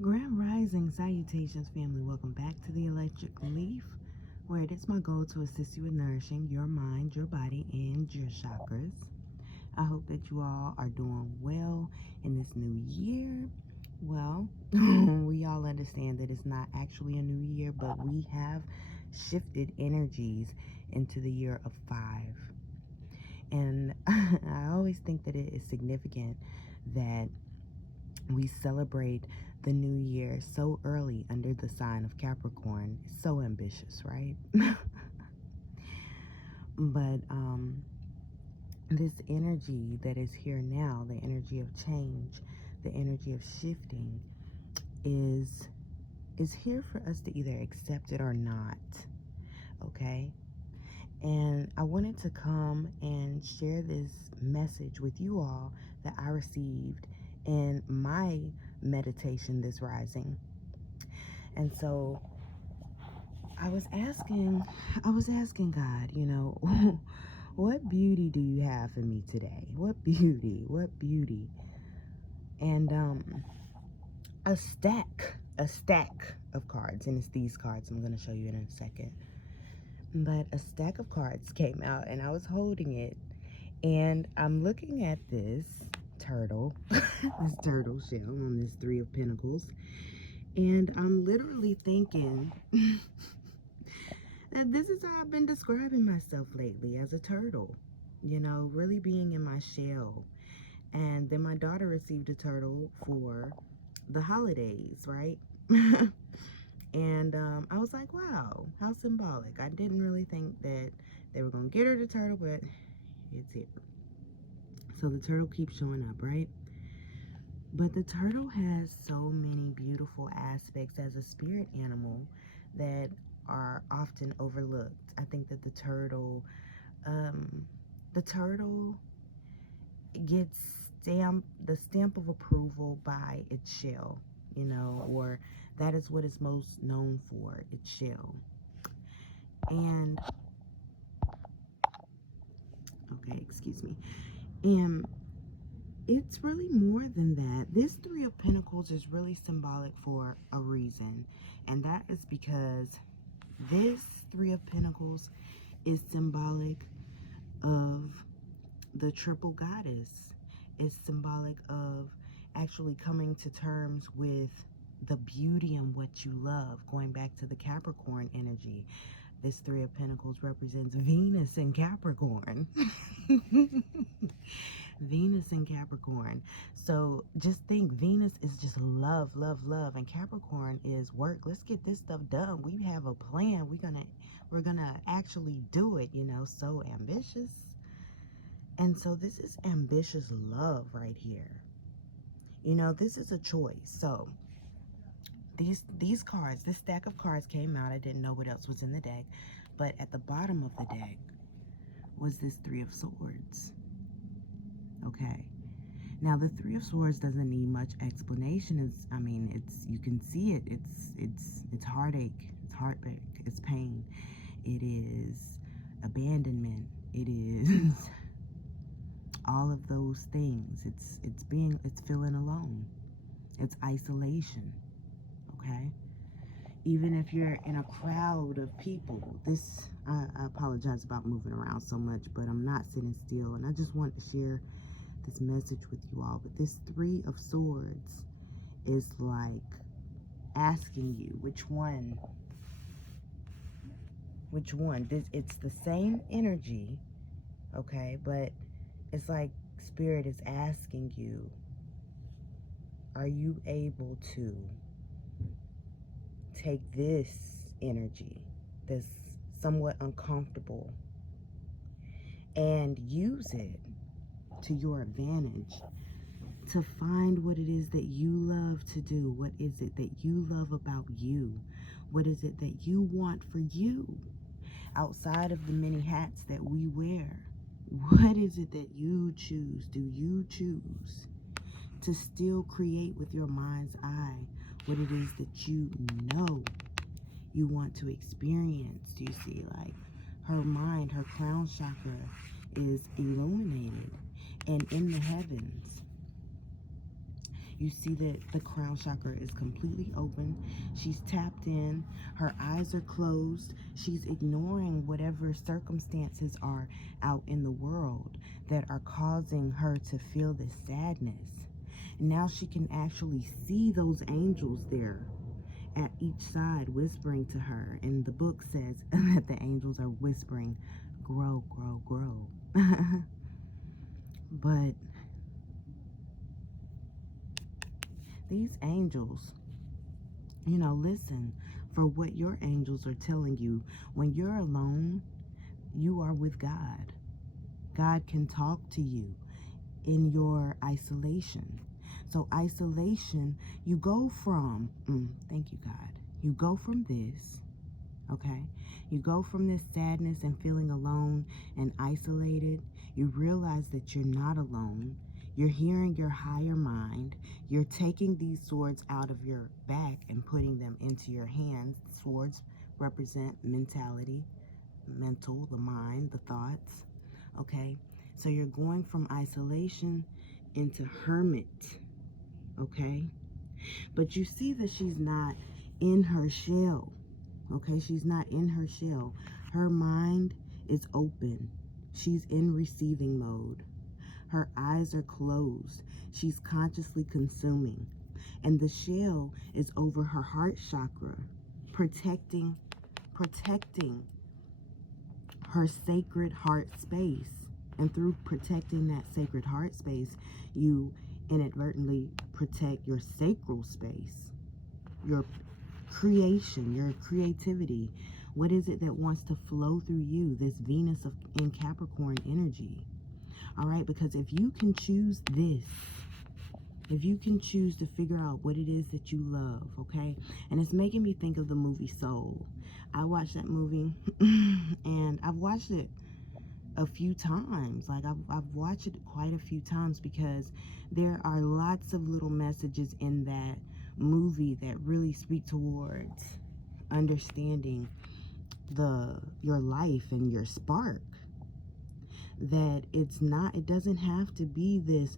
Grand Rising Salutations, family. Welcome back to the Electric Leaf, where it is my goal to assist you in nourishing your mind, your body, and your chakras. I hope that you all are doing well in this new year. Well, we all understand that it's not actually a new year, but we have shifted energies into the year of 5. And I always think that it is significant that we celebrate the new year so early under the sign of Capricorn. So ambitious, right? But this energy that is here now, the energy of change, the energy of shifting, is here for us to either accept it or not. Okay? And I wanted to come and share this message with you all that I received in my meditation this rising. And so I was asking God, what beauty do you have for me today? What beauty? What beauty? And a stack of cards, and it's these cards I'm going to show you in a second. But a stack of cards came out, and I was holding it, and I'm looking at this turtle, this turtle shell on this 3 of Pentacles, and I'm literally thinking that this is how I've been describing myself lately, as a turtle, really being in my shell. And then my daughter received a turtle for the holidays, right? And I was like, wow, how symbolic. I didn't really think that they were going to get her the turtle, but it's here. So the turtle keeps showing up, right? But the turtle has so many beautiful aspects as a spirit animal that are often overlooked. I think that the turtle gets the stamp of approval by its shell, or that is what it's most known for, its shell. And okay, excuse me. And it's really more than that. This 3 of Pentacles is really symbolic for a reason, and that is because this 3 of Pentacles is symbolic of the triple goddess. It's symbolic of actually coming to terms with the beauty and what you love, going back to the Capricorn energy. This 3 of Pentacles represents Venus in Capricorn. Venus in Capricorn. So just think, Venus is just love, love, love, and Capricorn is work. Let's get this stuff done. We have a plan. We're gonna actually do it, so ambitious. And so this is ambitious love right here. This is a choice. So these cards, this stack of cards came out. I didn't know what else was in the deck, but at the bottom of the deck was this 3 of Swords. Okay. Now the 3 of Swords doesn't need much explanation. You can see it. It's heartache, it's heartbreak, it's pain. It is abandonment. It is all of those things. It's feeling alone. It's isolation. Okay? Even if you're in a crowd of people, I apologize about moving around so much, but I'm not sitting still, and I just want to share this message with you all. But this 3 of Swords is like asking you which one. It's the same energy, okay, but it's like Spirit is asking you, are you able to take this energy that's somewhat uncomfortable and use it to your advantage, to find what it is that you love to do? What is it that you love about you? What is it that you want for you outside of the many hats that we wear? What is it that you choose? Do you choose to still create with your mind's eye what it is that you know you want to experience? Do you see, like, her mind, her crown chakra is illuminated, and in the heavens, You see that the crown chakra is completely open. She's tapped in. Her eyes are closed. She's ignoring whatever circumstances are out in the world that are causing her to feel this sadness. And now she can actually see those angels there at each side whispering to her. And the book says that the angels are whispering, grow, grow, grow. But these angels, you know, listen for what your angels are telling you. When you're alone, you are with God. God can talk to you in your isolation. So isolation, you go from, thank you, God. You go from this, okay? You go from this sadness and feeling alone and isolated. You realize that you're not alone. You're hearing your higher mind. You're taking these swords out of your back and putting them into your hands. Swords represent mentality, mental, the mind, the thoughts, okay? So you're going from isolation into hermit, okay? But you see that she's not in her shell, okay? She's not in her shell. Her mind is open. She's in receiving mode. Her eyes are closed. She's consciously consuming. And the shell is over her heart chakra, protecting her sacred heart space. And through protecting that sacred heart space, you inadvertently protect your sacral space, your creation, your creativity. What is it that wants to flow through you? This Venus in Capricorn energy. All right, because if you can choose this, if you can choose to figure out what it is that you love, okay? And it's making me think of the movie Soul. I watched that movie and I've watched it a few times. Like I've watched it quite a few times because there are lots of little messages in that movie that really speak towards understanding your life and your spark. That it doesn't have to be this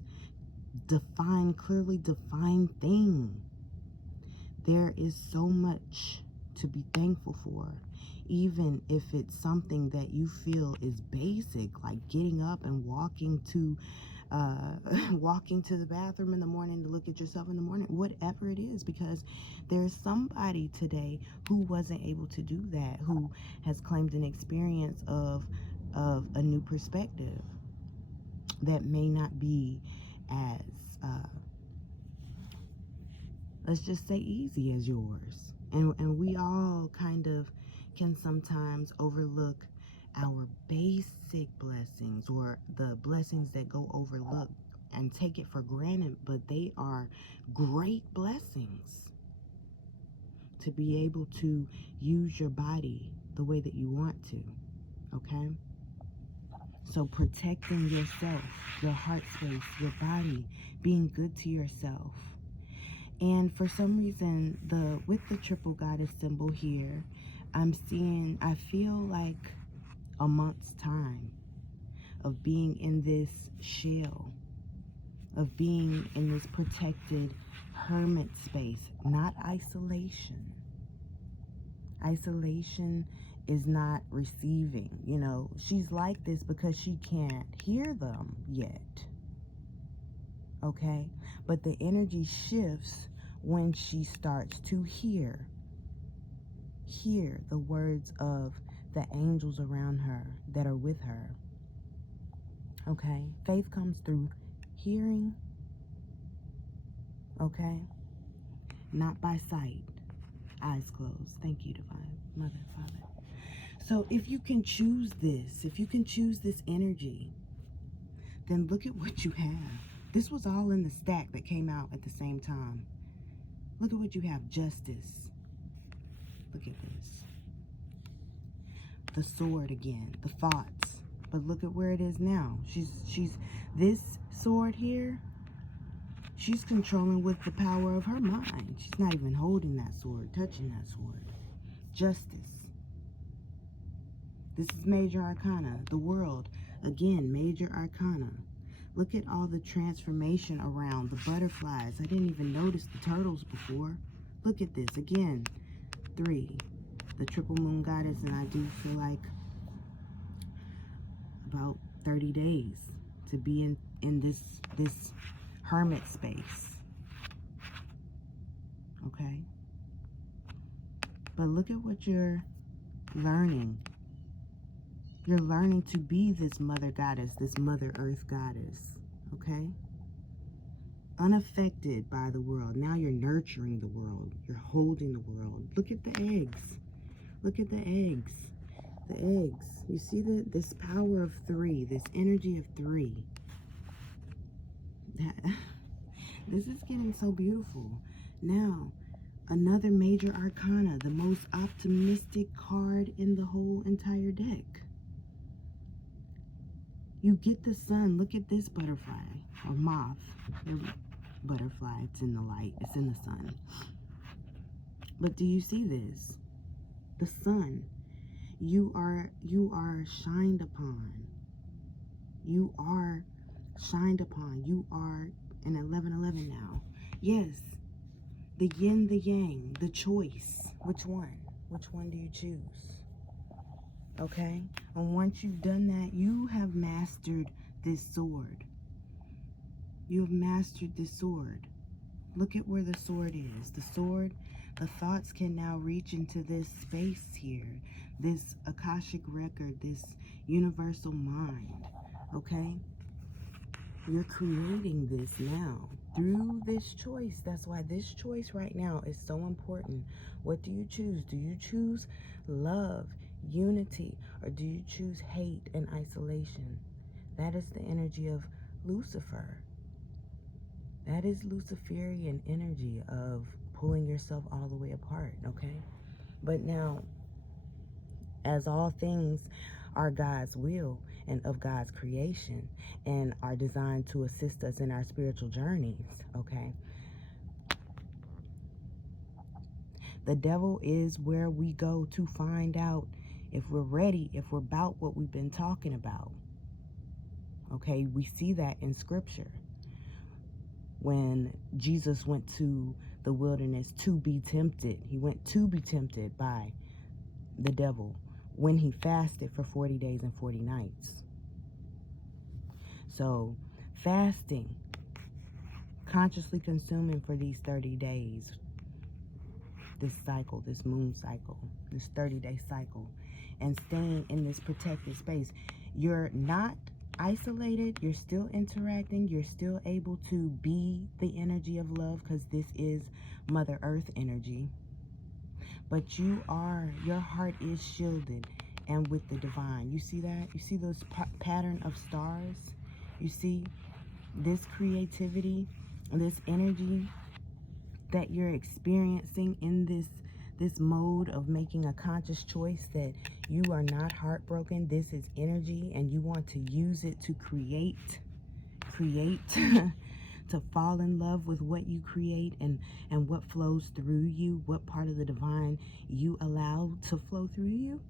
clearly defined thing. There is so much to be thankful for, even if it's something that you feel is basic, like getting up and walking to the bathroom in the morning to look at yourself in the morning, whatever it is, because there's somebody today who wasn't able to do that, who has claimed an experience of a new perspective that may not be as let's just say easy as yours. And we all kind of can sometimes overlook our basic blessings, or the blessings that go overlooked, and take it for granted, but they are great blessings. To be able to use your body the way that you want to, okay? So protecting yourself, your heart space, your body, being good to yourself. And for some reason, with the triple goddess symbol here, I feel like a month's time of being in this shell, of being in this protected hermit space, not isolation. Isolation is not receiving, you know. She's like this because she can't hear them yet, okay? But the energy shifts when she starts to hear the words of the angels around her that are with her, okay? Faith comes through hearing, okay? Not by sight. Eyes closed. Thank you, Divine Mother, Father. So if you can choose this, if you can choose this energy, then look at what you have. This was all in the stack that came out at the same time. Look at what you have. Justice. Look at this. The sword again. The thoughts. But look at where it is now. She's this sword here, she's controlling with the power of her mind. She's not even holding that sword, touching that sword. Justice. This is major arcana. The world, again, major arcana. Look at all the transformation around the butterflies. I didn't even notice the turtles before. Look at this again. 3, the triple moon goddess, and I do feel like about 30 days to be in this hermit space. Okay? But look at what you're learning. You're learning to be this mother goddess, this mother earth goddess. Okay? Unaffected by the world. Now you're nurturing the world. You're holding the world. Look at the eggs. Look at the eggs. The eggs. You see this power of 3, this energy of 3. This is getting so beautiful. Now, another major arcana, the most optimistic card in the whole entire deck. You get the sun. Look at this butterfly or moth. Butterfly, it's in the light, it's in the sun. But do you see this? The sun. You are shined upon. You are shined upon. You are in 11:11 now. Yes. The yin, the yang, the choice. Which one? Which one do you choose? Okay? And once you've done that, you have mastered this sword. You have mastered this sword. Look at where the sword is. The sword, the thoughts can now reach into this space here. This Akashic record, this universal mind. Okay? You're creating this now through this choice. That's why this choice right now is so important. What do you choose? Do you choose love, unity, or do you choose hate and isolation? That is the energy of Lucifer. That is Luciferian energy of pulling yourself all the way apart, okay? But now, as all things are God's will and of God's creation and are designed to assist us in our spiritual journeys, okay? The devil is where we go to find out if we're ready, if we're about what we've been talking about. Okay, we see that in scripture. When Jesus went to the wilderness to be tempted, he went to be tempted by the devil when he fasted for 40 days and 40 nights. So fasting, consciously consuming for these 30 days, this cycle, this moon cycle, this 30-day cycle, and staying in this protected space. You're not isolated, you're still interacting, you're still able to be the energy of love, because this is Mother Earth energy. But your heart is shielded and with the divine. You see that? You see those pattern of stars? You see this creativity, this energy that you're experiencing in this mode of making a conscious choice that you are not heartbroken. This is energy, and you want to use it to create to fall in love with what you create and what flows through you, what part of the divine you allow to flow through you,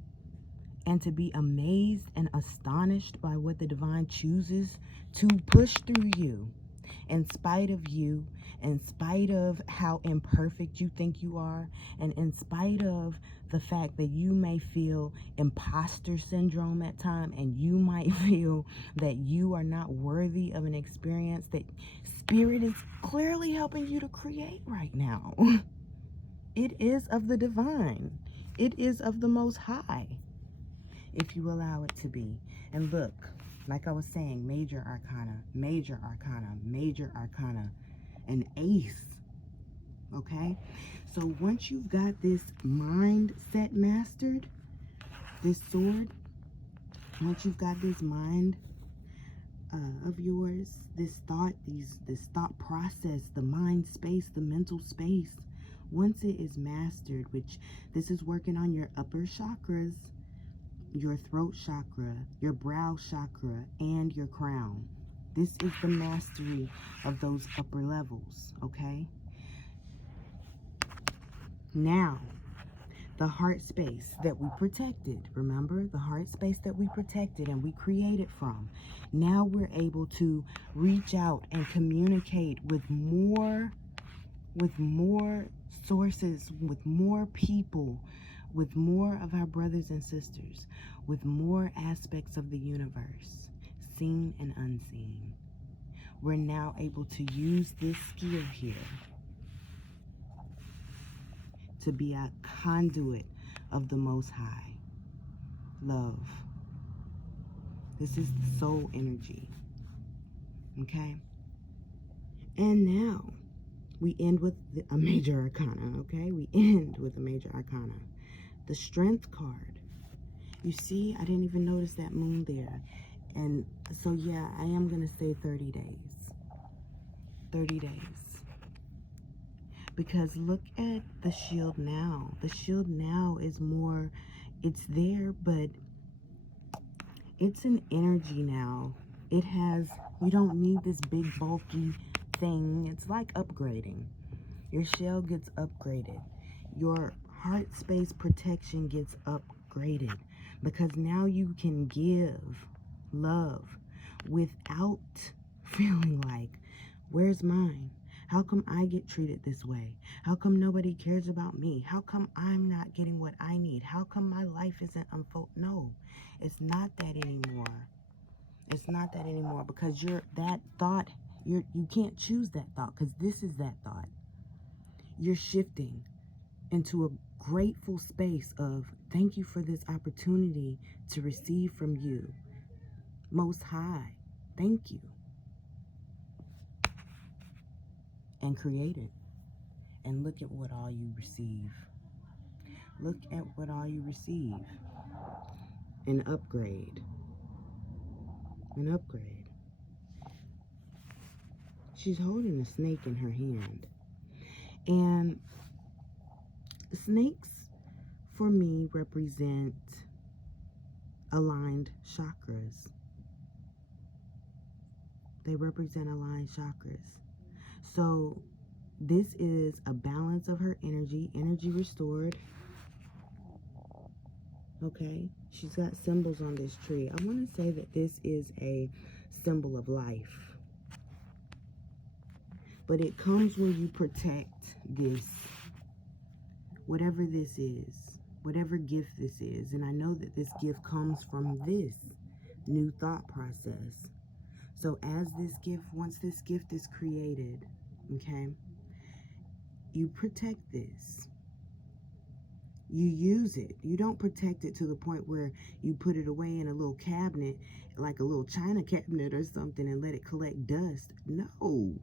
and to be amazed and astonished by what the divine chooses to push through you, in spite of you, in spite of how imperfect you think you are, and in spite of the fact that you may feel imposter syndrome at times, and you might feel that you are not worthy of an experience that Spirit is clearly helping you to create right now. It is of the divine. It is of the Most High, if you allow it to be. And look, like I was saying, major arcana, major arcana, major arcana, an ace. Okay? So once you've got this mindset mastered, this sword, once you've got this mind of yours, this thought process, the mind space, the mental space, once it is mastered, which this is working on your upper chakras, your throat chakra, your brow chakra, and your crown. This is the mastery of those upper levels, okay? Now, the heart space that we protected. Remember, the heart space that we protected and we created from. Now we're able to reach out and communicate with more sources, with more people, with more of our brothers and sisters, with more aspects of the universe, seen and unseen. We're now able to use this skill here to be a conduit of the Most High. Love. This is the soul energy. Okay? And now, we end with a major arcana, okay? We end with a major arcana. The Strength card. You see, I didn't even notice that moon there. And so, yeah, I am going to say 30 days. 30 days. Because look at the shield now. The shield now is more, it's there, but it's an energy now. It has, you don't need this big bulky thing. It's like upgrading. Your shell gets upgraded. Your heart space protection gets upgraded. Because now you can give love without feeling like, where's mine? How come I get treated this way? How come nobody cares about me? How come I'm not getting what I need? How come my life isn't unfold? No, it's not that anymore. It's not that anymore, because that thought, you can't choose that thought, because this is that thought. You're shifting into a grateful space of, thank you for this opportunity to receive from you. Most High, thank you. And create it. And look at what all you receive. Look at what all you receive. An upgrade. An upgrade. She's holding a snake in her hand. And snakes, for me, represent aligned chakras. They represent aligned chakras. So this is a balance of her energy restored. Okay, she's got symbols on this tree. I want to say that this is a symbol of life. But it comes when you protect this, whatever this is, whatever gift this is. And I know that this gift comes from this new thought process. So as this gift, once this gift is created, okay, you protect this. You use it. You don't protect it to the point where you put it away in a little cabinet, like a little china cabinet or something, and let it collect dust. No.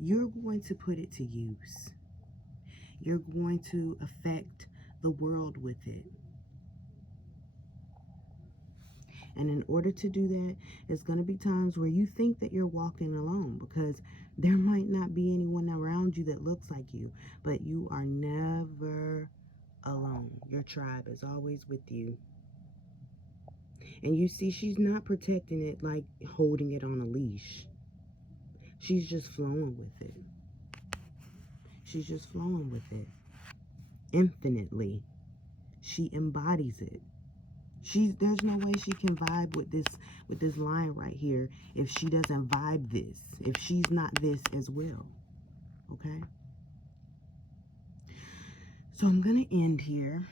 You're going to put it to use. You're going to affect the world with it. And in order to do that, there's going to be times where you think that you're walking alone, because there might not be anyone around you that looks like you, but you are never alone. Your tribe is always with you. And you see, she's not protecting it like holding it on a leash. She's just flowing with it. She's just flowing with it. Infinitely. She embodies it. There's no way she can vibe with this line right here if she doesn't vibe this, if she's not this as well. Okay? So I'm going to end here.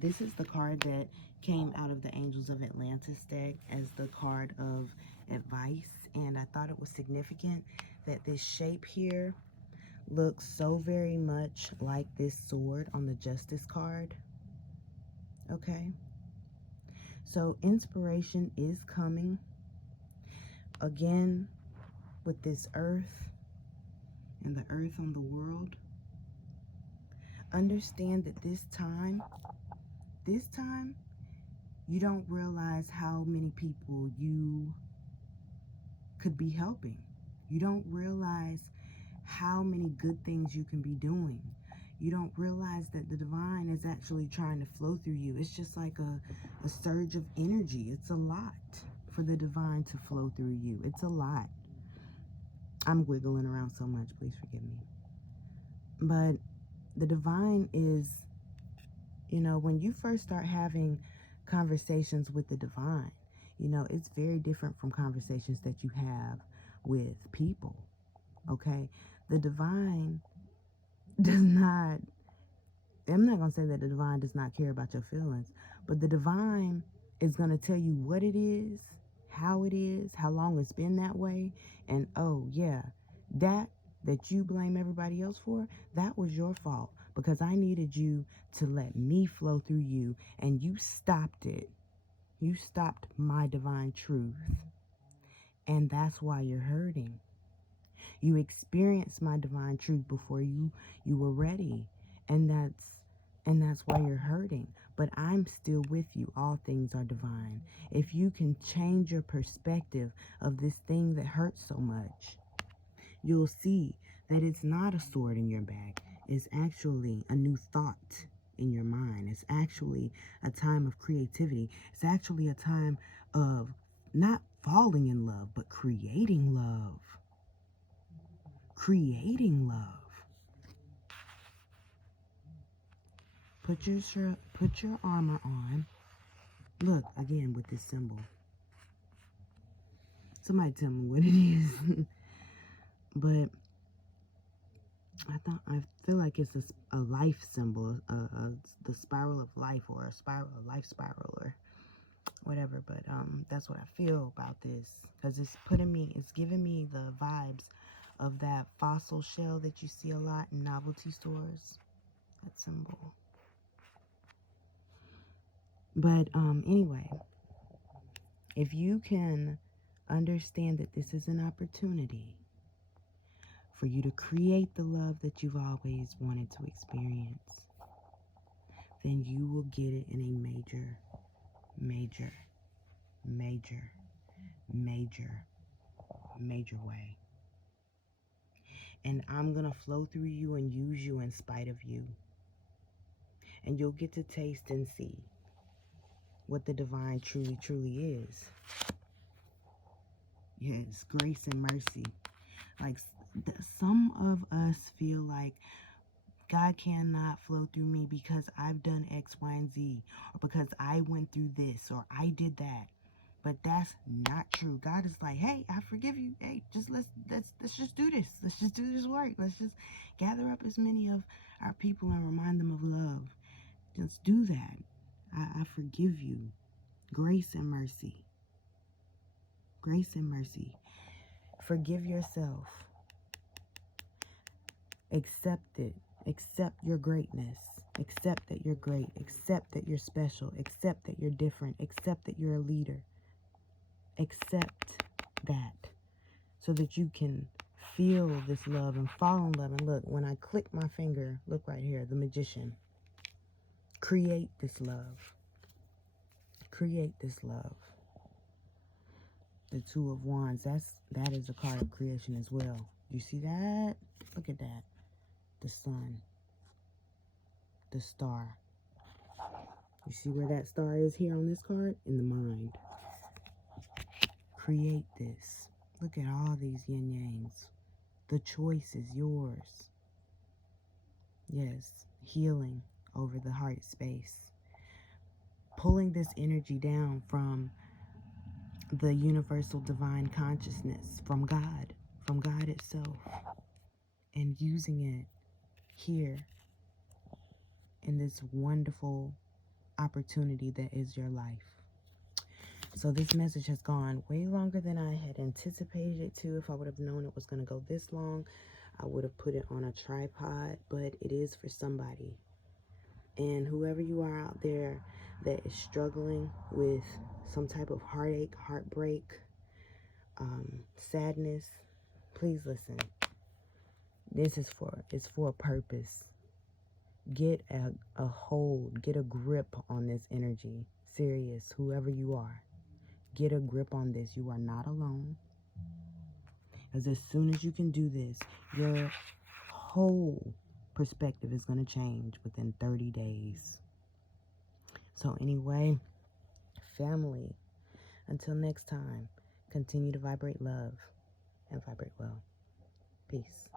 This is the card that came out of the Angels of Atlantis deck as the card of advice. And I thought it was significant that this shape here looks so very much like this sword on the Justice card. Okay? So inspiration is coming. Again, with this earth and the earth on the world. Understand that this time, you don't realize how many people you could be helping. You don't realize how many good things you can be doing. You don't realize that the divine is actually trying to flow through you. It's just like a surge of energy. It's a lot for the divine to flow through you. It's a lot. I'm wiggling around so much. Please forgive me. But the divine is You know, when you first start having conversations with the divine, you know, it's very different from conversations that you have with people, okay? The divine does not, I'm not going to say that the divine does not care about your feelings, but the divine is going to tell you what it is, how it is, how long it's been that way, and oh, yeah, that you blame everybody else for, that was your fault because I needed you to let me flow through you, and you stopped it. You stopped my divine truth, and that's why you're hurting. You experienced my divine truth before you were ready, and that's why you're hurting. But I'm still with you. All things are divine. If you can change your perspective of this thing that hurts so much, you'll see that it's not a sword in your back. It's actually a new thought in your mind. It's actually a time of creativity. It's actually a time of not falling in love, but creating love. Creating love. Put your armor on. Look, again with this symbol. Somebody tell me what it is. But I feel like it's a life symbol, the spiral of life, or a life spiral, or whatever. But that's what I feel about this, because it's giving me the vibes of that fossil shell that you see a lot in novelty stores. That symbol. But anyway, if you can understand that this is an opportunity for you to create the love that you've always wanted to experience, then you will get it in a major, major, major, major, major way. And I'm going to flow through you and use you in spite of you. And you'll get to taste and see what the divine truly, truly is. Yes, grace and mercy. Like, some of us feel like God cannot flow through me because I've done X, Y, and Z, or because I went through this, or I did that. But that's not true. God is like, hey, I forgive you. Hey, just let's just do this. Let's just do this work. Let's just gather up as many of our people and remind them of love. Just do that. I forgive you. Grace and mercy. Grace and mercy. Forgive yourself. Accept it. Accept your greatness. Accept that you're great. Accept that you're special. Accept that you're different. Accept that you're a leader. Accept that, so that you can feel this love and fall in love. And look, when I click my finger, look right here, the magician. Create this love. Create this love. The Two of Wands, that is a card of creation as well. You see that? Look at that. The sun. The star. You see where that star is here on this card? In the mind. Create this. Look at all these yin-yangs. The choice is yours. Yes, healing over the heart space. Pulling this energy down from the universal divine consciousness, from God itself, and using it here in this wonderful opportunity that is your life. So this message has gone way longer than I had anticipated it to. If I would have known it was going to go this long, I would have put it on a tripod, but it is for somebody. And whoever you are out there that is struggling with some type of heartache, heartbreak, sadness, please listen. This is for a purpose. Get a hold, get a grip on this energy. Serious, whoever you are. Get a grip on this. You are not alone. Because as soon as you can do this, your whole perspective is going to change within 30 days. So anyway, family, until next time, continue to vibrate love and vibrate well. Peace.